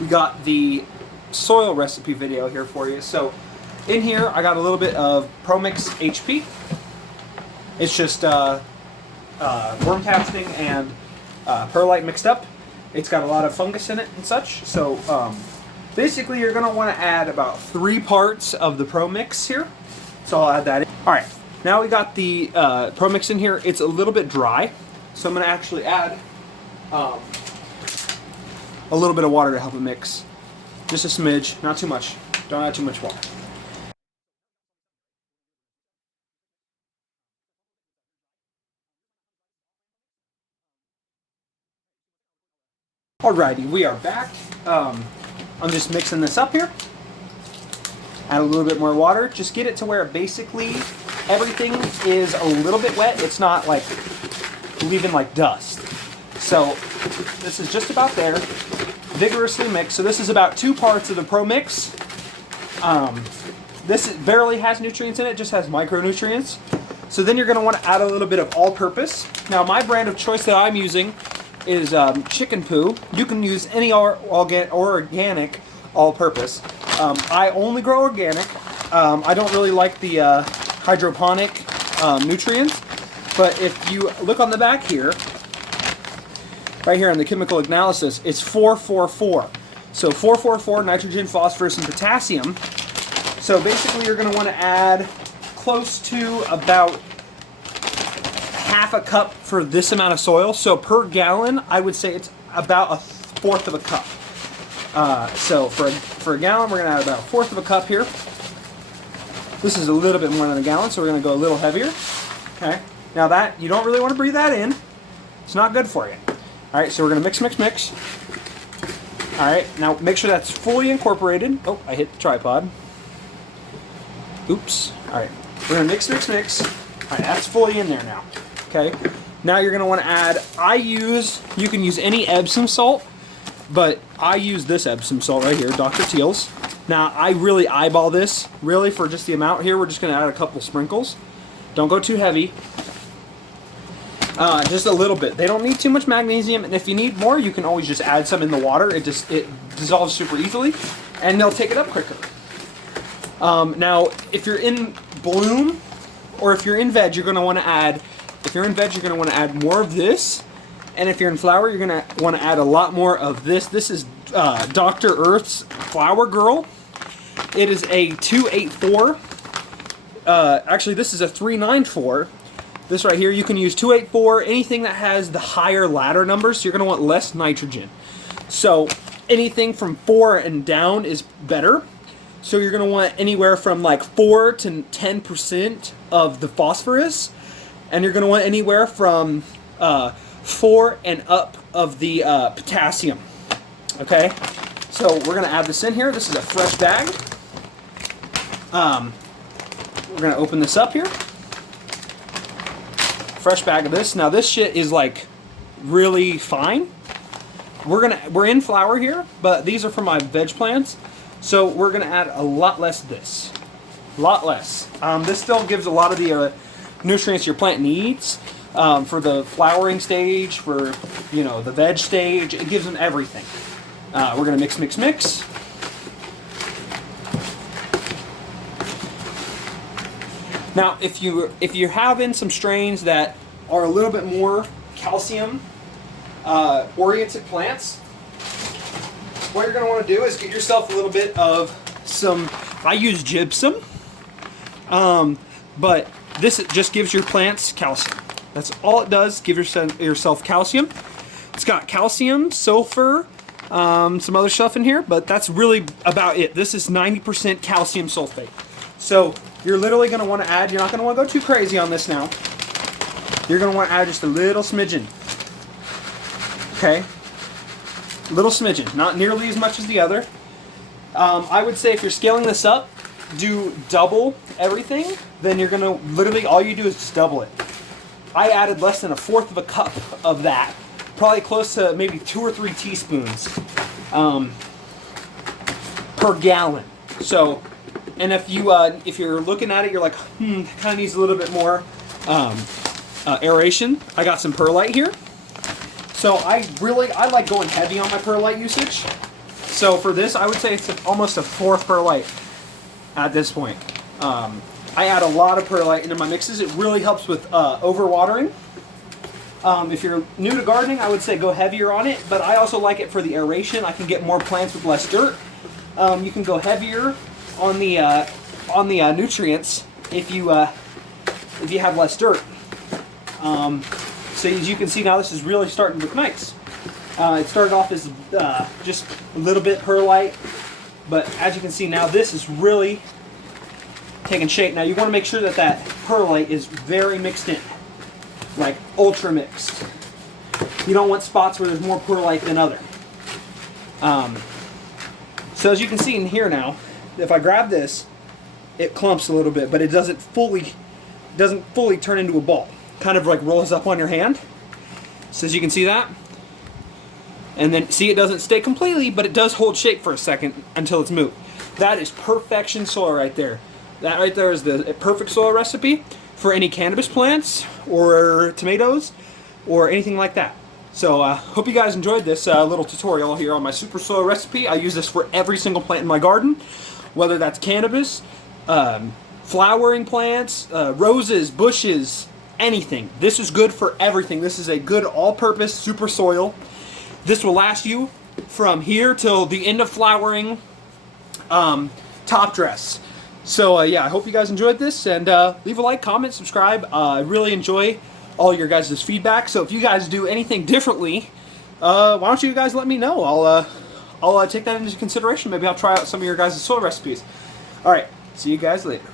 we got the soil recipe video here for you. So in here I got a little bit of ProMix HP. It's just worm casting and perlite mixed up. It's got a lot of fungus in it and such. So basically you're going to want to add about 3 parts of the ProMix here. So I'll add that in. Alright, now we got the ProMix in here. It's a little bit dry. So I'm going to actually add a little bit of water to help it mix. Just a smidge, not too much. Don't add too much water. Alrighty, we are back. I'm just mixing this up here. Add a little bit more water. Just get it to where basically everything is a little bit wet. It's not like leaving like dust. So this is just about there. Vigorously mix. So this is about 2 parts of the ProMix. This barely has nutrients in it, just has micronutrients. So then you're going to want to add a little bit of all-purpose. Now my brand of choice that I'm using is chicken poo. You can use any organic all-purpose. I only grow organic. I don't really like the hydroponic nutrients, but if you look on the back here, right here on the chemical analysis, it's 444. So 444 nitrogen, phosphorus, and potassium. So basically you're going to want to add close to about half a cup for this amount of soil. So per gallon, I would say it's about 1/4 of a cup. So for a gallon, we're going to add about 1/4 of a cup here. This is a little bit more than a gallon, so we're going to go a little heavier. Okay. Now that, you don't really want to breathe that in. It's not good for you. Alright, so we're going to mix, mix, mix. Alright, now make sure that's fully incorporated. Oh, I hit the tripod. Oops. Alright, we're going to mix, mix, mix. Alright, that's fully in there now. Okay, now you're going to want to add, you can use any Epsom salt, but I use this Epsom salt right here, Dr. Teal's. Now, I really eyeball this. Really, for just the amount here, we're just going to add a couple sprinkles. Don't go too heavy. Just a little bit. They don't need too much magnesium, and if you need more, you can always just add some in the water. It dissolves super easily, and they'll take it up quicker. Now, if you're in bloom, or if you're in veg, you're going to want to add, more of this, and if you're in flower, you're going to want to add a lot more of this. This is Dr. Earth's Flower Girl. It is a 284. Actually, this is a 394. This right here, you can use 284, anything that has the higher ladder numbers, you're going to want less nitrogen. So anything from 4 and down is better. So you're going to want anywhere from like 4 to 10% of the phosphorus, and you're going to want anywhere from 4 and up of the potassium. Okay, so we're going to add this in here. This is a fresh bag. We're going to open this up here. Fresh bag of this. Now this shit is like really fine. We're in flower here, but these are for my veg plants, so we're gonna add a lot less of this. A lot less. This still gives a lot of the nutrients your plant needs for the flowering stage, for the veg stage. It gives them everything. We're gonna mix, mix, mix. Now, if you're having some strains that are a little bit more calcium oriented plants, what you're going to want to do is get yourself a little bit of some. I use gypsum, but this just gives your plants calcium. That's all it does. Give yourself calcium. It's got calcium, sulfur, some other stuff in here, but that's really about it. This is 90% calcium sulfate. So you're literally going to want to add, you're not going to want to go too crazy on this now. You're going to want to add just a little smidgen. Okay? Little smidgen. Not nearly as much as the other. I would say if you're scaling this up, do double everything. Then you're going to, literally all you do is just double it. I added less than 1/4 of a cup of that. Probably close to maybe 2 or 3 teaspoons per gallon. So, and if you're looking at it, you're like, kind of needs a little bit more aeration. I got some perlite here. So I like going heavy on my perlite usage. So for this, I would say it's almost a fourth perlite at this point. I add a lot of perlite into my mixes. It really helps with overwatering. If you're new to gardening, I would say go heavier on it, but I also like it for the aeration. I can get more plants with less dirt. You can go heavier on the nutrients if you have less dirt. So as you can see now, this is really starting to look nice. It started off as just a little bit perlite, but as you can see now, this is really taking shape. Now you want to make sure that that perlite is very mixed in, like ultra mixed. You don't want spots where there's more perlite than other. So as you can see in here now, if I grab this, it clumps a little bit, but it doesn't fully turn into a ball. Kind of like rolls up on your hand. So as you can see that, and then see it doesn't stay completely, but it does hold shape for a second until it's moved. That is perfection soil right there. That right there is the perfect soil recipe for any cannabis plants or tomatoes or anything like that. So hope you guys enjoyed this little tutorial here on my super soil recipe. I use this for every single plant in my garden, whether that's cannabis, flowering plants, roses, bushes, anything. This is good for everything. This is a good all-purpose super soil. This will last you from here till the end of flowering top dress. So yeah, I hope you guys enjoyed this, and leave a like, comment, subscribe. I really enjoy all your guys' feedback. So if you guys do anything differently, why don't you guys let me know? I'll take that into consideration. Maybe I'll try out some of your guys' soil recipes. All right, see you guys later.